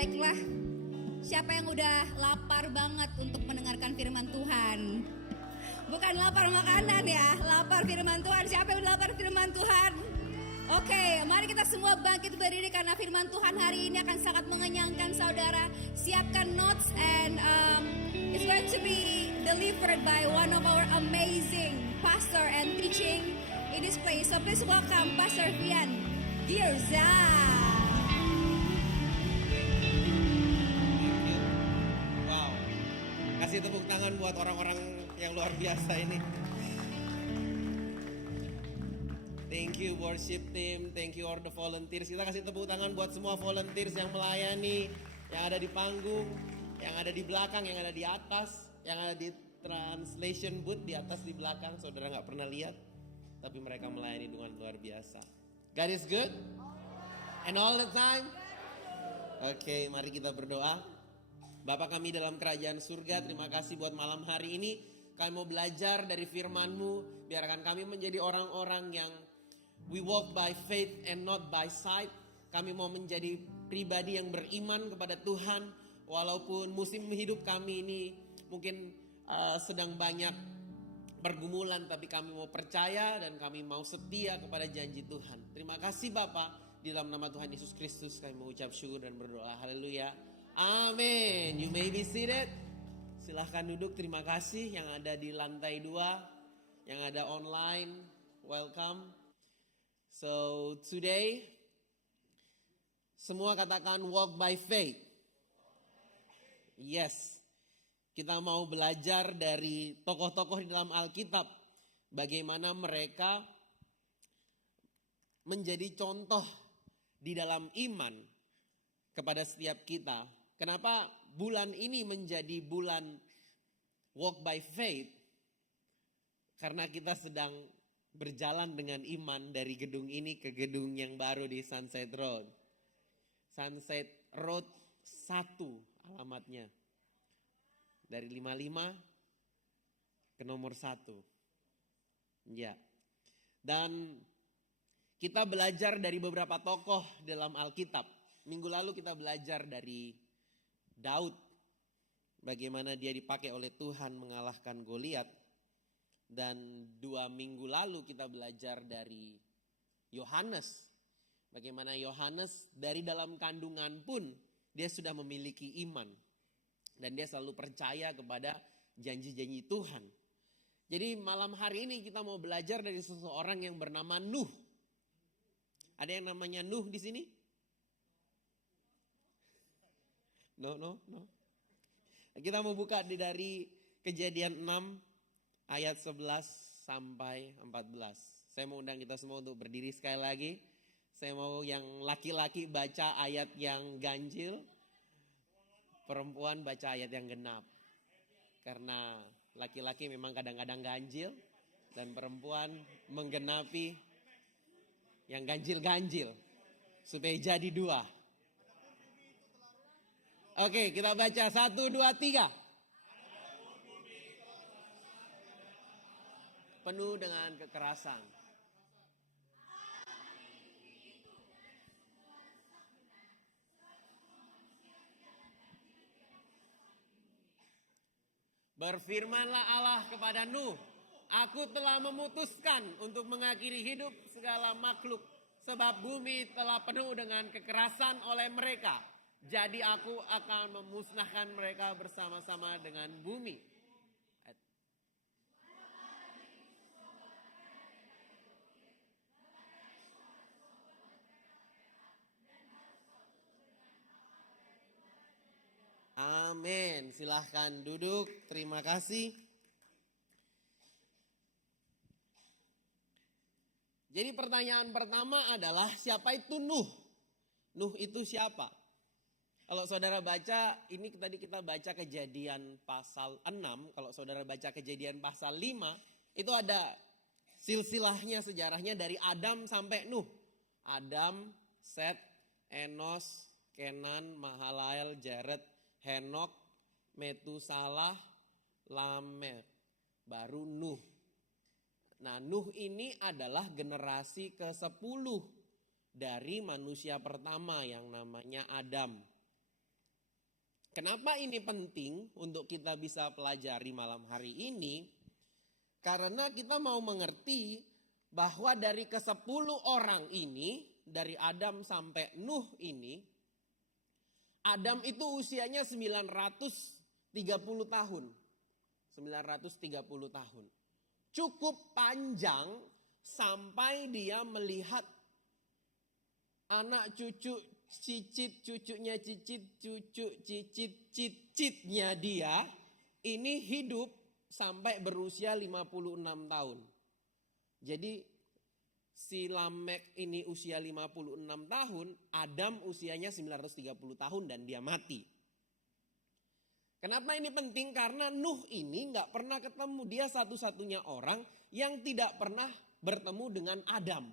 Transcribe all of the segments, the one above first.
Baiklah, siapa yang udah lapar banget untuk mendengarkan firman Tuhan? Bukan lapar makanan ya, lapar firman Tuhan. Siapa yang udah lapar firman Tuhan? Oke, mari kita semua bangkit berdiri karena firman Tuhan hari ini akan sangat mengenyangkan saudara. Siapkan notes and it's going to be delivered by one of our amazing pastor and teaching in this place. So please welcome Pastor Fian Girza. Wow, kasih tepuk tangan buat orang-orang yang luar biasa ini. Thank you worship team, thank you all the volunteers. Kita kasih tepuk tangan buat semua volunteers yang melayani, yang ada di panggung, yang ada di belakang, yang ada di atas, yang ada di translation booth di atas di belakang. Saudara nggak pernah lihat, tapi mereka melayani dengan luar biasa. God is good, and all the time. Oke, mari kita berdoa. Bapa kami dalam kerajaan surga, terima kasih buat malam hari ini. Kami mau belajar dari firman-Mu. Biarkan kami menjadi orang-orang yang we walk by faith and not by sight. Kami mau menjadi pribadi yang beriman kepada Tuhan. Walaupun musim hidup kami ini mungkin sedang banyak pergumulan, tapi kami mau percaya dan kami mau setia kepada janji Tuhan. Terima kasih Bapa. Di dalam nama Tuhan Yesus Kristus kami mengucap syukur dan berdoa. Haleluya. Amin. You may be seated. Silahkan duduk. Terima kasih yang ada di lantai 2, yang ada online. Welcome. So today, semua katakan walk by faith. Yes. Kita mau belajar dari tokoh-tokoh di dalam Alkitab. Bagaimana mereka menjadi contoh di dalam iman kepada setiap kita. Kenapa bulan ini menjadi bulan walk by faith? Karena kita sedang berjalan dengan iman dari gedung ini ke gedung yang baru di Sunset Road. Sunset Road 1 alamatnya. Dari 55 ke nomor 1. Ya. Dan kita belajar dari beberapa tokoh dalam Alkitab. Minggu lalu kita belajar dari Daud. Bagaimana dia dipakai oleh Tuhan mengalahkan Goliat. Dan 2 minggu lalu kita belajar dari Yohanes. Bagaimana Yohanes dari dalam kandungan pun dia sudah memiliki iman. Dan dia selalu percaya kepada janji-janji Tuhan. Jadi malam hari ini kita mau belajar dari seseorang yang bernama Nuh. Ada yang namanya Nuh di sini? No. Kita mau buka dari Kejadian 6 ayat 11 sampai 14. Saya mau undang kita semua untuk berdiri sekali lagi. Saya mau yang laki-laki baca ayat yang ganjil. Perempuan baca ayat yang genap. Karena laki-laki memang kadang-kadang ganjil. Dan perempuan menggenapi yang ganjil-ganjil. Supaya jadi 2. Oke, kita baca 1, 2, 3. Penuh dengan kekerasan. Berfirmanlah Allah kepada Nuh, aku telah memutuskan untuk mengakhiri hidup segala makhluk, sebab bumi telah penuh dengan kekerasan oleh mereka. Jadi aku akan memusnahkan mereka bersama-sama dengan bumi. Amin. Silahkan duduk. Terima kasih. Jadi pertanyaan pertama adalah siapa itu Nuh? Nuh itu siapa? Kalau saudara baca, ini tadi kita baca Kejadian pasal 6. Kalau saudara baca Kejadian pasal 5, itu ada silsilahnya, sejarahnya dari Adam sampai Nuh. Adam, Set, Enos, Kenan, Mahalael, Jared, Henok, Metusalah, Lamek, baru Nuh. Nah, Nuh ini adalah generasi ke-10 dari manusia pertama yang namanya Adam. Kenapa ini penting untuk kita bisa pelajari malam hari ini? Karena kita mau mengerti bahwa dari ke-10 orang ini, dari Adam sampai Nuh ini, Adam itu usianya 930 tahun. 930 tahun. Cukup panjang sampai dia melihat anak cucu, cicit cucunya cicit, cucu cicit cicitnya dia ini hidup sampai berusia 56 tahun. Jadi si Lamek ini usia 56 tahun, Adam usianya 930 tahun dan dia mati. Kenapa ini penting? Karena Nuh ini gak pernah ketemu, dia satu-satunya orang yang tidak pernah bertemu dengan Adam.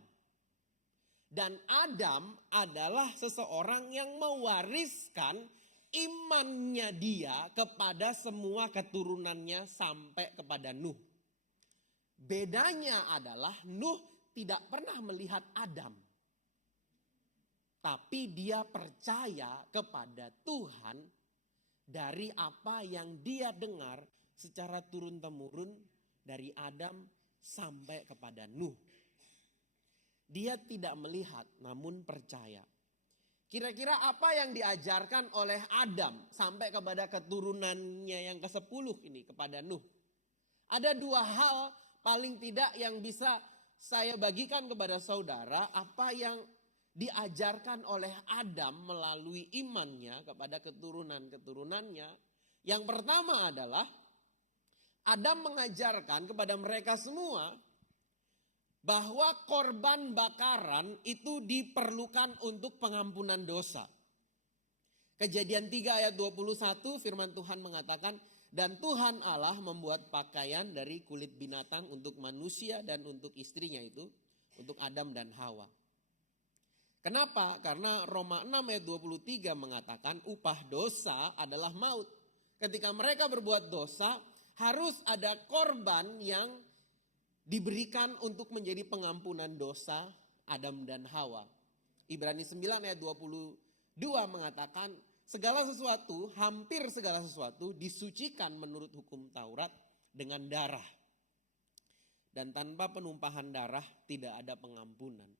Dan Adam adalah seseorang yang mewariskan imannya dia kepada semua keturunannya sampai kepada Nuh. Bedanya adalah Nuh tidak pernah melihat Adam. Tapi dia percaya kepada Tuhan dari apa yang dia dengar secara turun-temurun dari Adam sampai kepada Nuh. Dia tidak melihat namun percaya. Kira-kira apa yang diajarkan oleh Adam sampai kepada keturunannya yang ke-10 ini kepada Nuh? Ada 2 hal paling tidak yang bisa saya bagikan kepada saudara, apa yang diajarkan oleh Adam melalui imannya kepada keturunan-keturunannya. Yang pertama adalah Adam mengajarkan kepada mereka semua bahwa korban bakaran itu diperlukan untuk pengampunan dosa. Kejadian 3 ayat 21 firman Tuhan mengatakan, dan Tuhan Allah membuat pakaian dari kulit binatang untuk manusia dan untuk istrinya itu, untuk Adam dan Hawa. Kenapa? Karena Roma 6 ayat 23 mengatakan upah dosa adalah maut. Ketika mereka berbuat dosa, harus ada korban yang diberikan untuk menjadi pengampunan dosa Adam dan Hawa. Ibrani 9 ayat 22 mengatakan segala sesuatu, hampir segala sesuatu disucikan menurut hukum Taurat dengan darah. Dan tanpa penumpahan darah tidak ada pengampunan.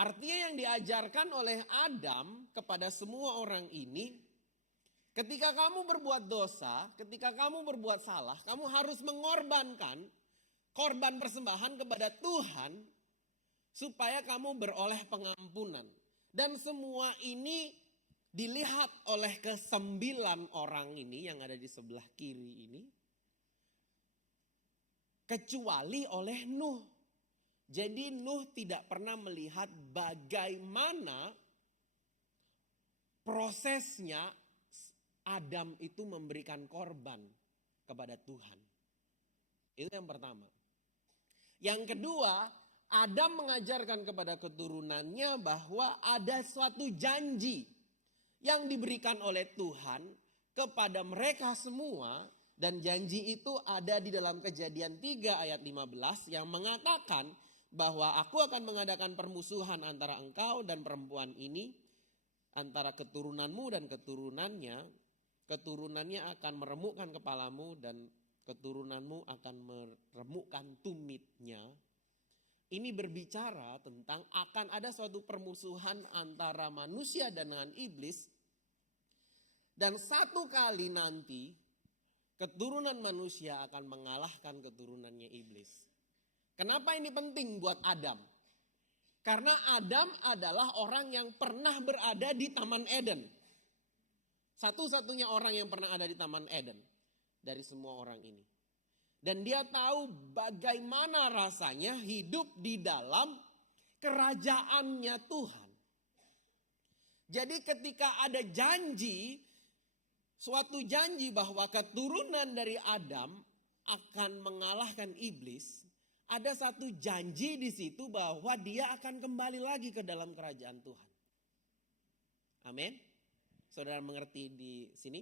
Artinya yang diajarkan oleh Adam kepada semua orang ini, ketika kamu berbuat dosa, ketika kamu berbuat salah, kamu harus mengorbankan korban persembahan kepada Tuhan supaya kamu beroleh pengampunan. Dan semua ini dilihat oleh ke-9 orang ini yang ada di sebelah kiri ini, kecuali oleh Nuh. Jadi Nuh tidak pernah melihat bagaimana prosesnya Adam itu memberikan korban kepada Tuhan. Itu yang pertama. Yang kedua, Adam mengajarkan kepada keturunannya bahwa ada suatu janji yang diberikan oleh Tuhan kepada mereka semua. Dan janji itu ada di dalam Kejadian 3 ayat 15 yang mengatakan bahwa aku akan mengadakan permusuhan antara engkau dan perempuan ini, antara keturunanmu dan keturunannya. Keturunannya akan meremukkan kepalamu dan keturunanmu akan meremukkan tumitnya. Ini berbicara tentang akan ada suatu permusuhan antara manusia dan dengan iblis. Dan satu kali nanti keturunan manusia akan mengalahkan keturunannya iblis. Kenapa ini penting buat Adam? Karena Adam adalah orang yang pernah berada di Taman Eden. Satu-satunya orang yang pernah ada di Taman Eden dari semua orang ini. Dan dia tahu bagaimana rasanya hidup di dalam kerajaannya Tuhan. Jadi ketika ada janji, suatu janji bahwa keturunan dari Adam akan mengalahkan iblis, ada satu janji di situ bahwa dia akan kembali lagi ke dalam kerajaan Tuhan. Amin. Saudara mengerti di sini?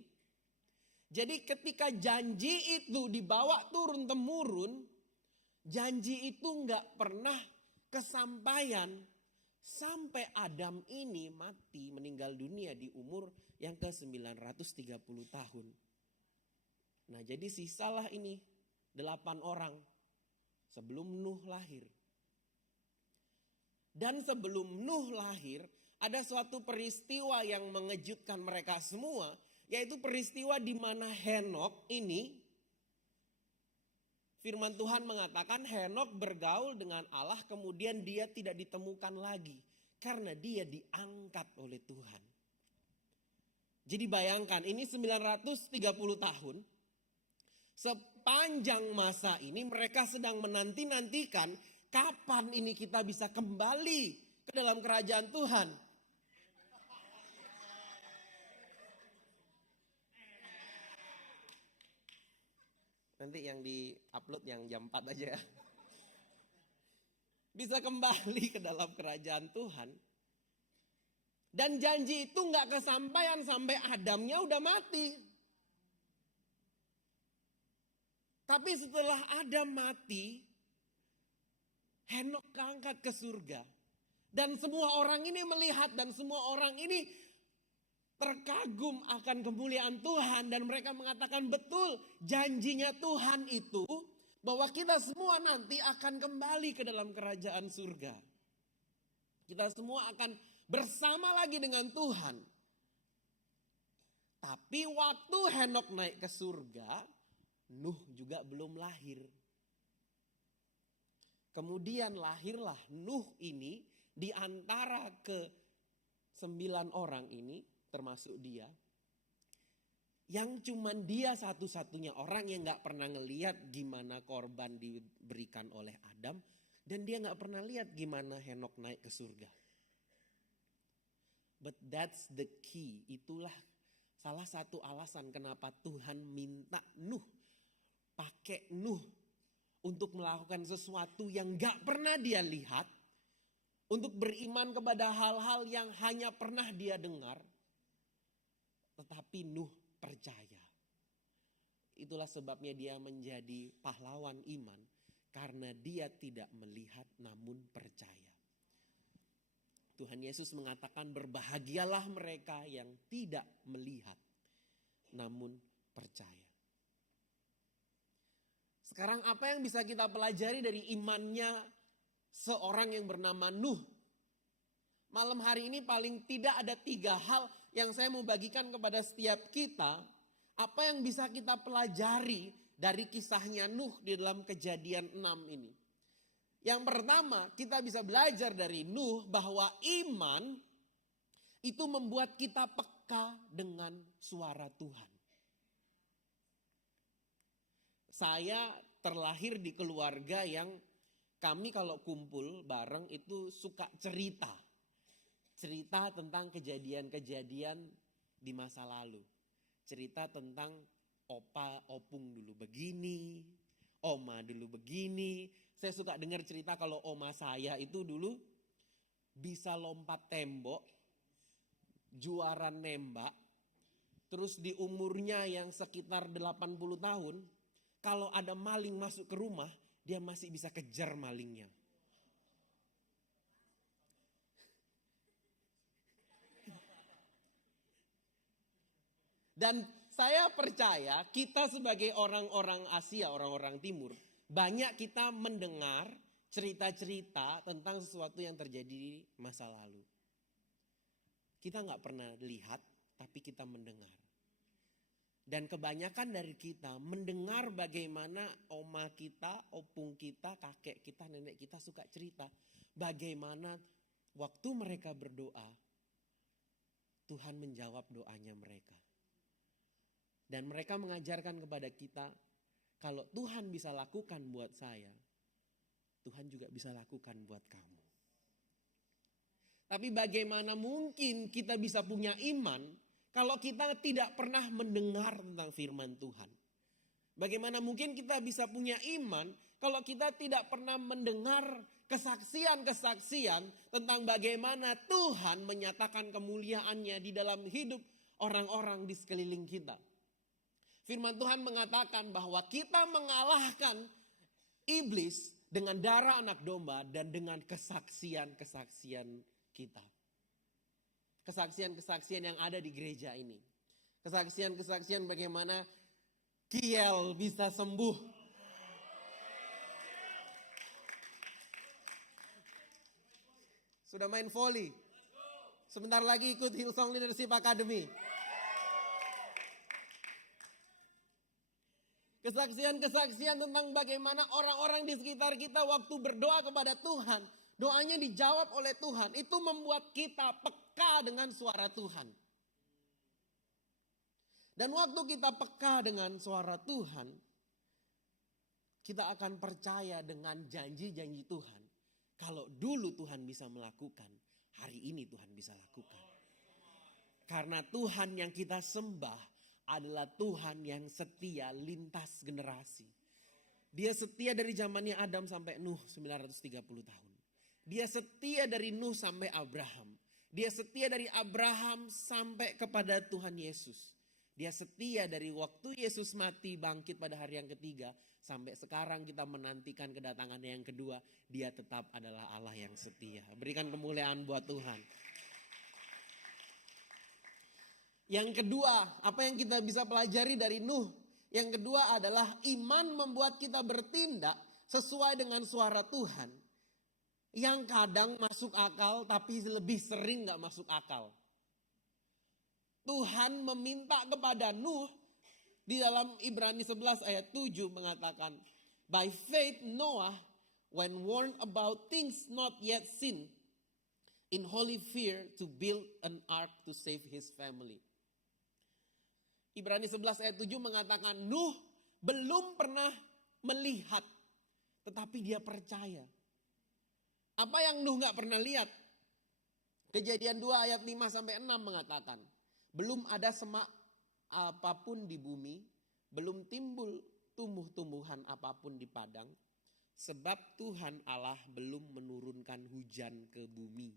Jadi ketika janji itu dibawa turun-temurun, janji itu nggak pernah kesampaian Sampai Adam ini mati, meninggal dunia di umur yang ke-930 tahun. Nah, jadi sisalah ini 8 orang sebelum Nuh lahir. Dan sebelum Nuh lahir, ada suatu peristiwa yang mengejutkan mereka semua, yaitu peristiwa di mana Henokh ini, firman Tuhan mengatakan Henokh bergaul dengan Allah, kemudian dia tidak ditemukan lagi karena dia diangkat oleh Tuhan. Jadi bayangkan, ini 930 tahun, sepanjang masa ini mereka sedang menanti-nantikan kapan ini kita bisa kembali ke dalam kerajaan Tuhan. Nanti yang di-upload yang jam 4 aja ya. Bisa kembali ke dalam kerajaan Tuhan. Dan janji itu gak kesampaian sampai Adamnya udah mati. Tapi setelah Adam mati, Henokh keangkat ke surga. Dan semua orang ini melihat dan semua orang ini terkagum akan kemuliaan Tuhan. Dan mereka mengatakan betul janjinya Tuhan itu bahwa kita semua nanti akan kembali ke dalam kerajaan surga. Kita semua akan bersama lagi dengan Tuhan. Tapi waktu Henokh naik ke surga, Nuh juga belum lahir. Kemudian lahirlah Nuh ini di antara ke-9 orang ini, termasuk dia, yang cuman dia satu-satunya orang yang gak pernah ngeliat gimana korban diberikan oleh Adam, dan dia gak pernah lihat gimana Henokh naik ke surga. But that's the key. Itulah salah satu alasan kenapa Tuhan minta pakai Nuh untuk melakukan sesuatu yang gak pernah dia lihat, untuk beriman kepada hal-hal yang hanya pernah dia dengar, tetapi Nuh percaya. Itulah sebabnya dia menjadi pahlawan iman, karena dia tidak melihat namun percaya. Tuhan Yesus mengatakan berbahagialah mereka yang tidak melihat namun percaya. Sekarang apa yang bisa kita pelajari dari imannya seorang yang bernama Nuh? Malam hari ini paling tidak ada 3 hal yang saya mau bagikan kepada setiap kita. Apa yang bisa kita pelajari dari kisahnya Nuh di dalam Kejadian 6 ini. Yang pertama, kita bisa belajar dari Nuh bahwa iman itu membuat kita peka dengan suara Tuhan. Saya terlahir di keluarga yang kami kalau kumpul bareng itu suka cerita. Cerita tentang kejadian-kejadian di masa lalu. Cerita tentang opa, opung dulu begini, oma dulu begini. Saya suka dengar cerita kalau oma saya itu dulu bisa lompat tembok, juara nembak. Terus di umurnya yang sekitar 80 tahun, kalau ada maling masuk ke rumah, dia masih bisa kejar malingnya. Dan saya percaya kita sebagai orang-orang Asia, orang-orang Timur, banyak kita mendengar cerita-cerita tentang sesuatu yang terjadi di masa lalu. Kita gak pernah lihat, tapi kita mendengar. Dan kebanyakan dari kita mendengar bagaimana oma kita, opung kita, kakek kita, nenek kita suka cerita. Bagaimana waktu mereka berdoa, Tuhan menjawab doanya mereka. Dan mereka mengajarkan kepada kita, kalau Tuhan bisa lakukan buat saya, Tuhan juga bisa lakukan buat kamu. Tapi bagaimana mungkin kita bisa punya iman kalau kita tidak pernah mendengar tentang firman Tuhan? Bagaimana mungkin kita bisa punya iman kalau kita tidak pernah mendengar kesaksian-kesaksian tentang bagaimana Tuhan menyatakan kemuliaannya di dalam hidup orang-orang di sekeliling kita? Firman Tuhan mengatakan bahwa kita mengalahkan iblis dengan darah anak domba dan dengan kesaksian-kesaksian kita. Kesaksian-kesaksian yang ada di gereja ini. Kesaksian-kesaksian bagaimana Kiel bisa sembuh. Sudah main volley. Sebentar lagi ikut Hillsong Leadership Academy. Kesaksian-kesaksian tentang bagaimana orang-orang di sekitar kita waktu berdoa kepada Tuhan, doanya dijawab oleh Tuhan. Itu membuat kita peka dengan suara Tuhan. Dan waktu kita peka dengan suara Tuhan, kita akan percaya dengan janji-janji Tuhan. Kalau dulu Tuhan bisa melakukan, hari ini Tuhan bisa lakukan. Karena Tuhan yang kita sembah adalah Tuhan yang setia lintas generasi. Dia setia dari zamannya Adam sampai Nuh 930 tahun. Dia setia dari Nuh sampai Abraham. Dia setia dari Abraham sampai kepada Tuhan Yesus. Dia setia dari waktu Yesus mati bangkit pada hari yang ketiga. Sampai sekarang kita menantikan kedatangannya yang kedua. Dia tetap adalah Allah yang setia. Berikan kemuliaan buat Tuhan. Yang kedua, apa yang kita bisa pelajari dari Nuh? Yang kedua adalah iman membuat kita bertindak sesuai dengan suara Tuhan. Yang kadang masuk akal tapi lebih sering gak masuk akal. Tuhan meminta kepada Nuh di dalam Ibrani 11 ayat 7 mengatakan, by faith Noah when warned about things not yet seen, in holy fear to build an ark to save his family. Ibrani 11 ayat 7 mengatakan Nuh belum pernah melihat, tetapi dia percaya. Apa yang Nuh gak pernah lihat? Kejadian 2 ayat 5 sampai 6 mengatakan, belum ada semak apapun di bumi, belum timbul tumbuh-tumbuhan apapun di padang, sebab Tuhan Allah belum menurunkan hujan ke bumi.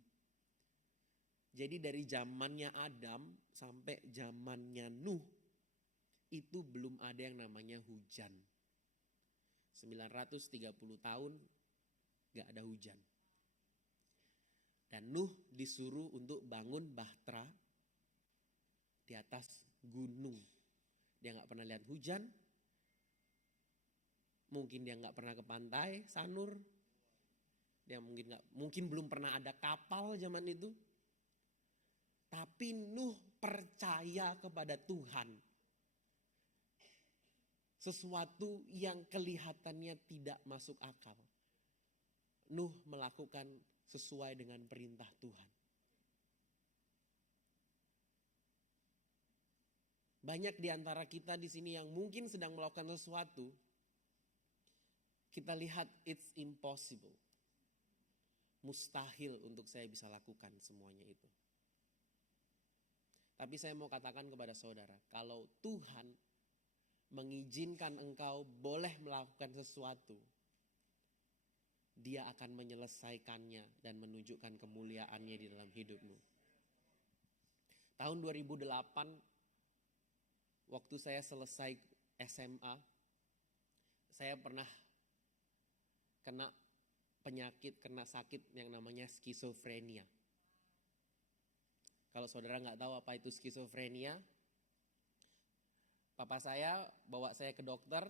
Jadi dari zamannya Adam sampai zamannya Nuh, itu belum ada yang namanya hujan. 930 tahun gak ada hujan. Dan Nuh disuruh untuk bangun bahtera di atas gunung. Dia gak pernah lihat hujan. Mungkin dia gak pernah ke pantai, Sanur. Dia mungkin belum pernah ada kapal zaman itu. Tapi Nuh percaya kepada Tuhan. Sesuatu yang kelihatannya tidak masuk akal. Nuh melakukan sesuai dengan perintah Tuhan. Banyak di antara kita di sini yang mungkin sedang melakukan sesuatu, kita lihat it's impossible. Mustahil untuk saya bisa lakukan semuanya itu. Tapi saya mau katakan kepada saudara, kalau Tuhan mengizinkan engkau boleh melakukan sesuatu, Dia akan menyelesaikannya dan menunjukkan kemuliaannya di dalam hidupmu. Tahun 2008, waktu saya selesai SMA, saya pernah kena penyakit, kena sakit yang namanya skizofrenia. Kalau saudara nggak tahu apa itu skizofrenia, papa saya bawa saya ke dokter.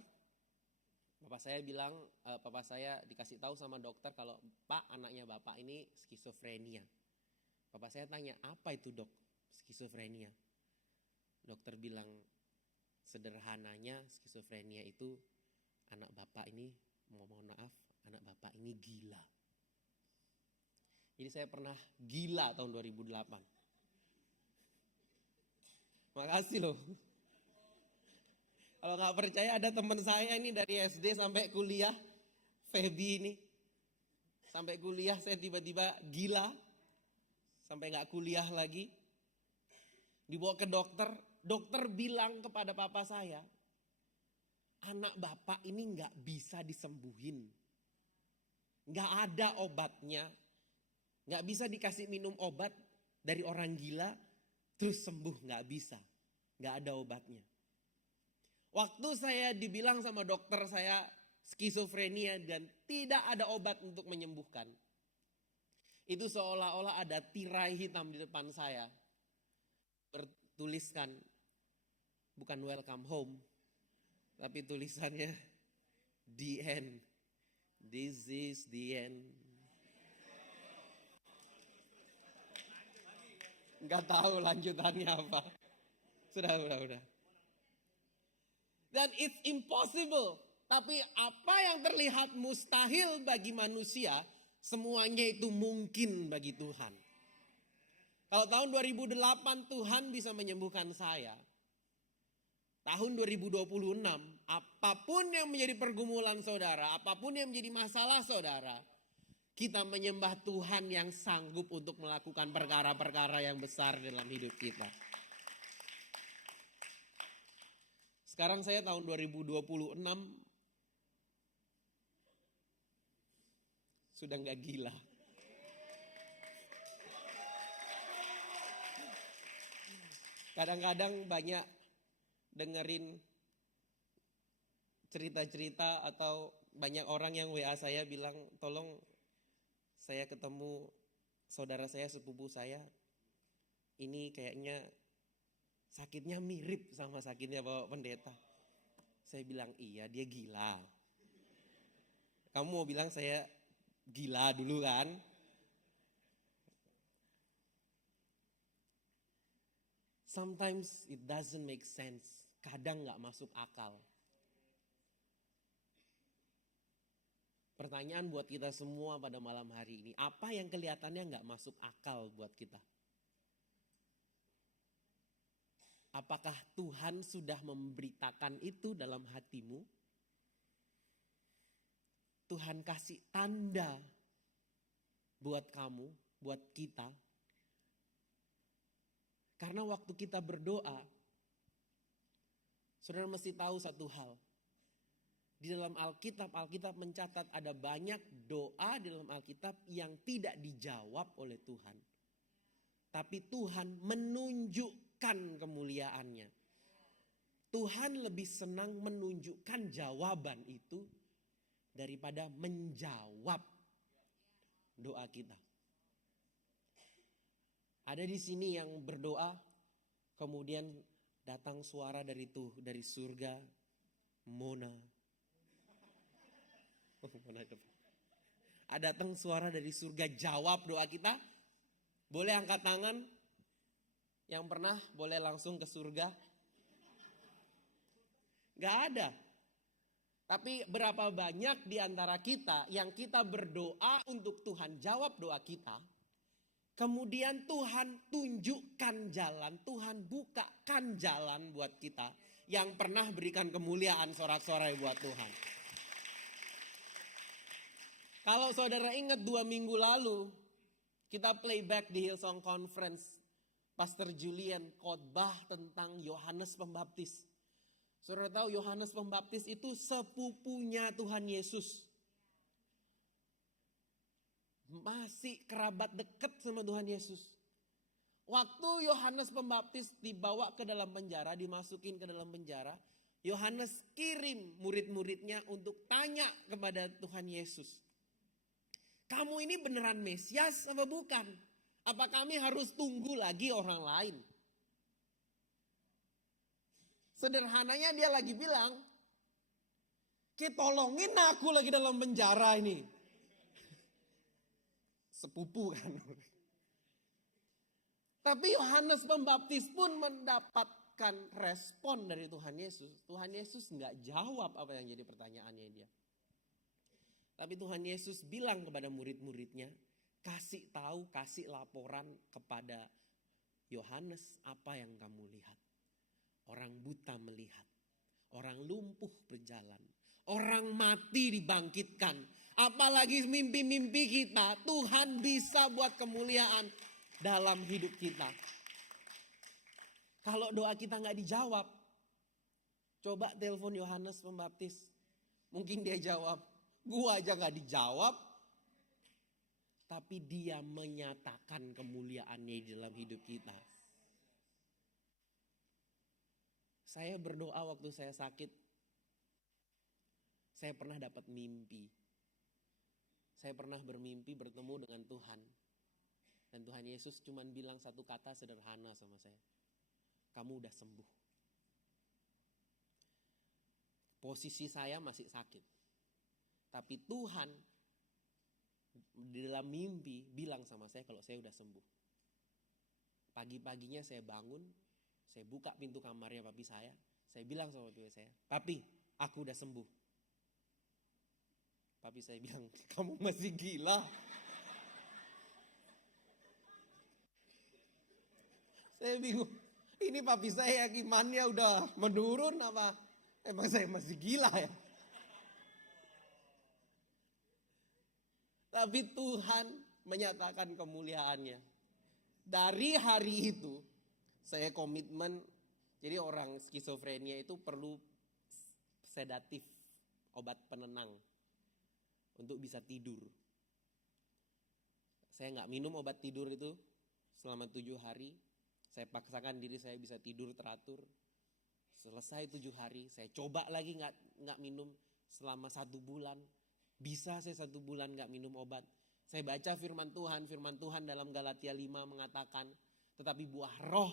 Papa saya bilang, papa saya dikasih tahu sama dokter kalau Pak, anaknya Bapak ini skizofrenia. Papa saya tanya, apa itu dok, skizofrenia? Dokter bilang, sederhananya skizofrenia itu anak Bapak ini, mohon maaf, anak Bapak ini gila. Jadi saya pernah gila tahun 2008. Makasih loh. Kalau nggak percaya ada teman saya ini dari SD sampai kuliah, Feby ini. Sampai kuliah saya tiba-tiba gila, sampai nggak kuliah lagi. Dibawa ke dokter, dokter bilang kepada papa saya, anak bapak ini nggak bisa disembuhin. Nggak ada obatnya, nggak bisa dikasih minum obat dari orang gila, terus sembuh, nggak bisa. Nggak ada obatnya. Waktu saya dibilang sama dokter saya skizofrenia dan tidak ada obat untuk menyembuhkan. Itu seolah-olah ada tirai hitam di depan saya. Bertuliskan, bukan welcome home, tapi tulisannya the end. This is the end. Nggak tahu lanjutannya apa. Sudah. Dan it's impossible. Tapi apa yang terlihat mustahil bagi manusia, semuanya itu mungkin bagi Tuhan. Kalau tahun 2008 Tuhan bisa menyembuhkan saya. Tahun 2026, apapun yang menjadi pergumulan saudara, apapun yang menjadi masalah saudara, kita menyembah Tuhan yang sanggup untuk melakukan perkara-perkara yang besar dalam hidup kita. Sekarang saya tahun 2026 sudah nggak gila. Kadang-kadang banyak dengerin cerita-cerita atau banyak orang yang WA saya bilang, tolong saya ketemu saudara saya, sepupu saya. Ini kayaknya sakitnya mirip sama sakitnya Bapak Pendeta. Saya bilang iya, dia gila. Kamu mau bilang saya gila dulu kan? Sometimes it doesn't make sense. Kadang gak masuk akal. Pertanyaan buat kita semua pada malam hari ini. Apa yang kelihatannya gak masuk akal buat kita? Apakah Tuhan sudah memberitakan itu dalam hatimu? Tuhan kasih tanda buat kamu, buat kita. Karena waktu kita berdoa, saudara mesti tahu satu hal. Di dalam Alkitab mencatat ada banyak doa di dalam Alkitab yang tidak dijawab oleh Tuhan. Tapi Tuhan menunjukkan kemuliaannya. Tuhan lebih senang menunjukkan jawaban itu daripada menjawab doa kita. Ada di sini yang berdoa, kemudian datang suara dari surga, Mona. Ada datang suara dari surga, jawab doa kita. Boleh angkat tangan? Yang pernah boleh langsung ke surga? Gak ada. Tapi berapa banyak di antara kita yang kita berdoa untuk Tuhan jawab doa kita. Kemudian Tuhan tunjukkan jalan, Tuhan bukakan jalan buat kita. Yang pernah berikan kemuliaan sorak-sorai buat Tuhan. Kalau saudara ingat 2 minggu lalu, kita playback di Hillsong Conference. Pastor Julian khotbah tentang Yohanes Pembaptis. Saudara tahu Yohanes Pembaptis itu sepupunya Tuhan Yesus. Masih kerabat dekat sama Tuhan Yesus. Waktu Yohanes Pembaptis dibawa ke dalam penjara, dimasukin ke dalam penjara, Yohanes kirim murid-muridnya untuk tanya kepada Tuhan Yesus. Kamu ini beneran Mesias apa bukan? Apa kami harus tunggu lagi orang lain? Sederhananya dia lagi bilang, tolongin aku lagi dalam penjara ini. Sepupu kan. Tapi Yohanes Pembaptis pun mendapatkan respon dari Tuhan Yesus. Tuhan Yesus nggak jawab apa yang jadi pertanyaannya dia. Tapi Tuhan Yesus bilang kepada murid-muridnya, kasih tahu, kasih laporan kepada Yohanes apa yang kamu lihat. Orang buta melihat, orang lumpuh berjalan, orang mati dibangkitkan. Apalagi mimpi-mimpi kita, Tuhan bisa buat kemuliaan dalam hidup kita. Kalau doa kita nggak dijawab, coba telepon Yohanes Pembaptis. Mungkin dia jawab, gua aja nggak dijawab. Tapi dia menyatakan kemuliaannya di dalam hidup kita. Saya berdoa waktu saya sakit. Saya pernah dapat mimpi. Saya pernah bermimpi bertemu dengan Tuhan. Dan Tuhan Yesus cuman bilang satu kata sederhana sama saya. Kamu udah sembuh. Posisi saya masih sakit. Tapi Tuhan di dalam mimpi bilang sama saya kalau saya udah sembuh. Pagi-paginya saya bangun, saya buka pintu kamarnya papi saya bilang sama papi saya, "Papi, aku udah sembuh." Papi saya bilang, "Kamu masih gila." Saya bingung, ini papi saya imannya udah menurun apa emang saya masih gila ya? Tapi Tuhan menyatakan kemuliaannya. Dari hari itu saya komitmen, jadi orang skizofrenia itu perlu sedatif, obat penenang untuk bisa tidur. Saya nggak minum obat tidur itu selama 7 hari. Saya paksakan diri saya bisa tidur teratur. Selesai 7 hari, saya coba lagi nggak minum selama 1 bulan. Bisa saya 1 bulan nggak minum obat. Saya baca firman Tuhan dalam Galatia 5 mengatakan, tetapi buah roh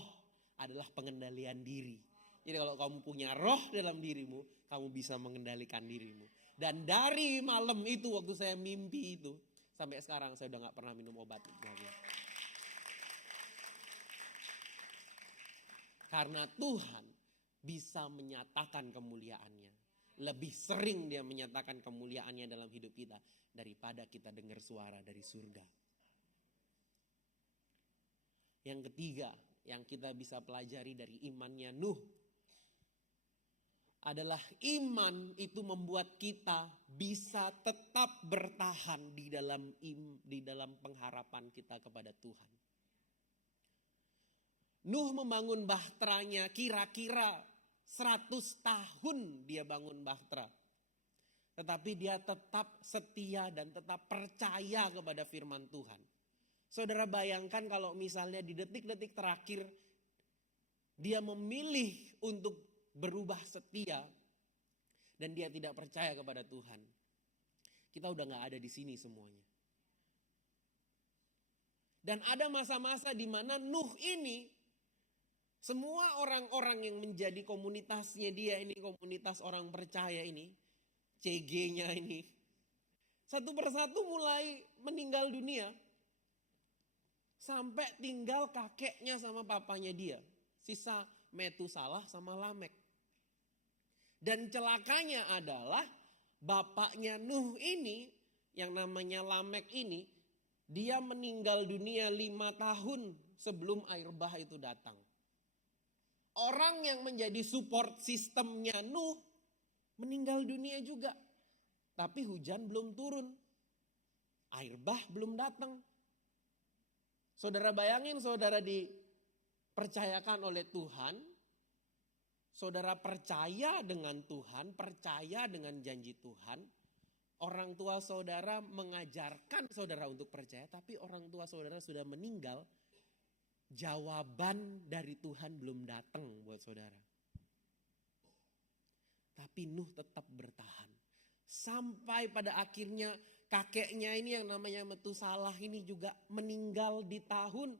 adalah pengendalian diri. Jadi kalau kamu punya roh dalam dirimu, kamu bisa mengendalikan dirimu. Dan dari malam itu waktu saya mimpi itu, sampai sekarang saya udah gak pernah minum obat lagi. Karena Tuhan bisa menyatakan kemuliaannya. Lebih sering dia menyatakan kemuliaannya dalam hidup kita daripada kita dengar suara dari surga. Yang ketiga yang kita bisa pelajari dari imannya Nuh adalah iman itu membuat kita bisa tetap bertahan di dalam pengharapan kita kepada Tuhan. Nuh membangun bahteranya kira-kira 100 tahun dia bangun bahtera. Tetapi dia tetap setia dan tetap percaya kepada firman Tuhan. Saudara bayangkan kalau misalnya di detik-detik terakhir dia memilih untuk berubah setia dan dia tidak percaya kepada Tuhan. Kita udah gak ada di sini semuanya. Dan ada masa-masa di mana Nuh ini, semua orang-orang yang menjadi komunitasnya dia ini, komunitas orang percaya ini, CG-nya ini, satu persatu mulai meninggal dunia. Sampai tinggal kakeknya sama papanya dia. Sisa Metusalah sama Lamek. Dan celakanya adalah bapaknya Nuh ini, yang namanya Lamek ini, dia meninggal dunia 5 tahun sebelum air bah itu datang. Orang yang menjadi support sistemnya Nuh meninggal dunia juga. Tapi hujan belum turun. Air bah belum datang. Saudara bayangin, saudara dipercayakan oleh Tuhan. Saudara percaya dengan Tuhan, percaya dengan janji Tuhan. Orang tua saudara mengajarkan saudara untuk percaya, tapi orang tua saudara sudah meninggal. Jawaban dari Tuhan belum datang buat saudara. Tapi Nuh tetap bertahan. Sampai pada akhirnya kakeknya ini yang namanya Metusalah ini juga meninggal di tahun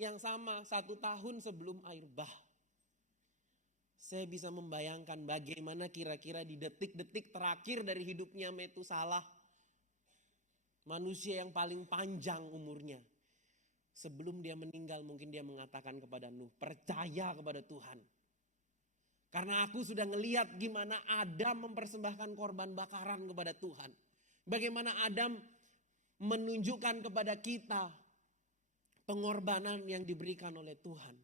yang sama, 1 tahun sebelum air bah. Saya bisa membayangkan bagaimana kira-kira di detik-detik terakhir dari hidupnya Metusalah. Manusia yang paling panjang umurnya. Sebelum dia meninggal mungkin dia mengatakan kepada Nuh, percaya kepada Tuhan. Karena aku sudah ngelihat gimana Adam mempersembahkan korban bakaran kepada Tuhan. Bagaimana Adam menunjukkan kepada kita pengorbanan yang diberikan oleh Tuhan.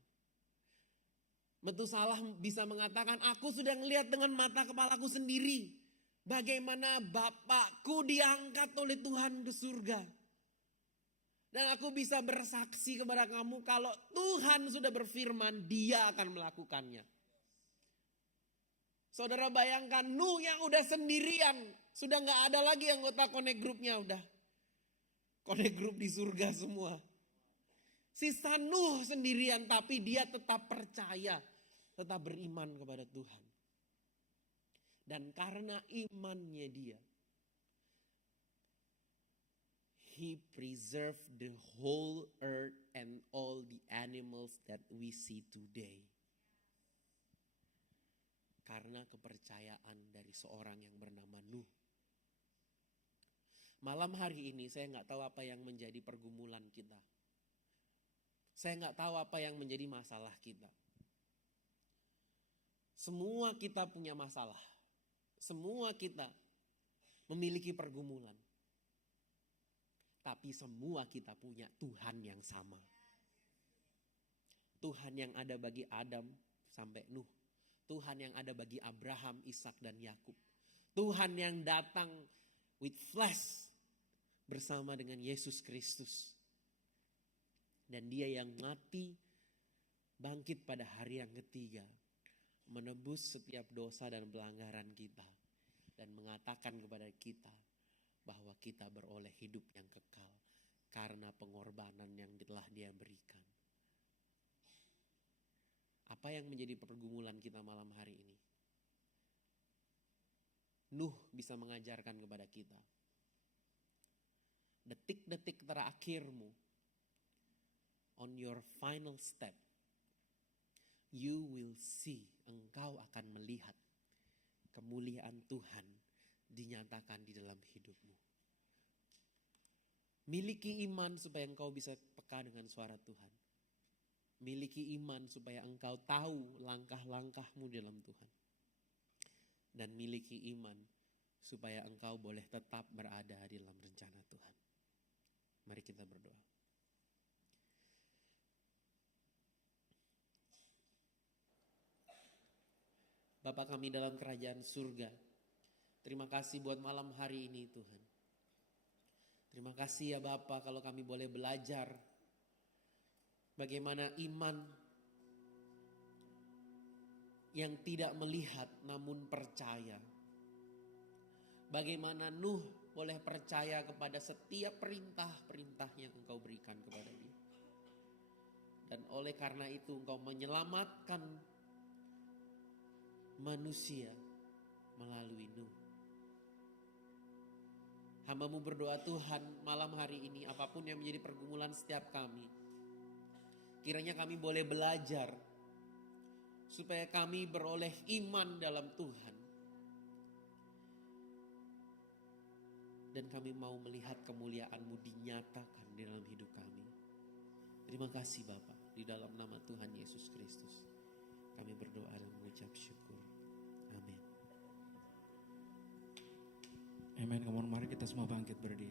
Metusalah bisa mengatakan, aku sudah ngelihat dengan mata kepalaku sendiri. Bagaimana bapakku diangkat oleh Tuhan ke surga. Dan aku bisa bersaksi kepada kamu kalau Tuhan sudah berfirman, dia akan melakukannya. Saudara bayangkan Nuh yang udah sendirian. Sudah gak ada lagi anggota connect groupnya udah. Connect group di surga semua. Sisa Nuh sendirian tapi dia tetap percaya. Tetap beriman kepada Tuhan. Dan karena imannya dia. He preserved the whole earth and all the animals that we see today. Karena kepercayaan dari seorang yang bernama Nuh. Malam hari ini saya nggak tahu apa yang menjadi pergumulan kita. Saya nggak tahu apa yang menjadi masalah kita. Semua kita punya masalah. Semua kita memiliki pergumulan. Tapi semua kita punya Tuhan yang sama. Tuhan yang ada bagi Adam sampai Nuh. Tuhan yang ada bagi Abraham, Ishak dan Yakub. Tuhan yang datang with flesh bersama dengan Yesus Kristus. Dan dia yang mati, bangkit pada hari yang ketiga. Menebus setiap dosa dan pelanggaran kita. Dan mengatakan kepada kita bahwa kita beroleh hidup yang kekal. Karena pengorbanan yang telah dia berikan. Apa yang menjadi pergumulan kita malam hari ini? Nuh bisa mengajarkan kepada kita. Detik-detik terakhirmu, on your final step, you will see, engkau akan melihat kemuliaan Tuhan dinyatakan di dalam hidupmu. Miliki iman supaya engkau bisa peka dengan suara Tuhan. Miliki iman supaya engkau tahu langkah-langkahmu dalam Tuhan. Dan miliki iman supaya engkau boleh tetap berada di dalam rencana Tuhan. Mari kita berdoa. Bapa kami dalam kerajaan surga, terima kasih buat malam hari ini Tuhan. Terima kasih ya Bapa kalau kami boleh belajar bagaimana iman yang tidak melihat namun percaya. Bagaimana Nuh boleh percaya kepada setiap perintah-perintah yang Engkau berikan kepada dia. Dan oleh karena itu Engkau menyelamatkan manusia melalui Nuh. Hamba-Mu berdoa Tuhan malam hari ini apapun yang menjadi pergumulan setiap kami. Kiranya kami boleh belajar supaya kami beroleh iman dalam Tuhan. Dan kami mau melihat kemuliaan-Mu dinyatakan di dalam hidup kami. Terima kasih Bapa, di dalam nama Tuhan Yesus Kristus. Kami berdoa dan mengucap syukur. Amin. Amin. Kemudian mari kita semua bangkit berdiri.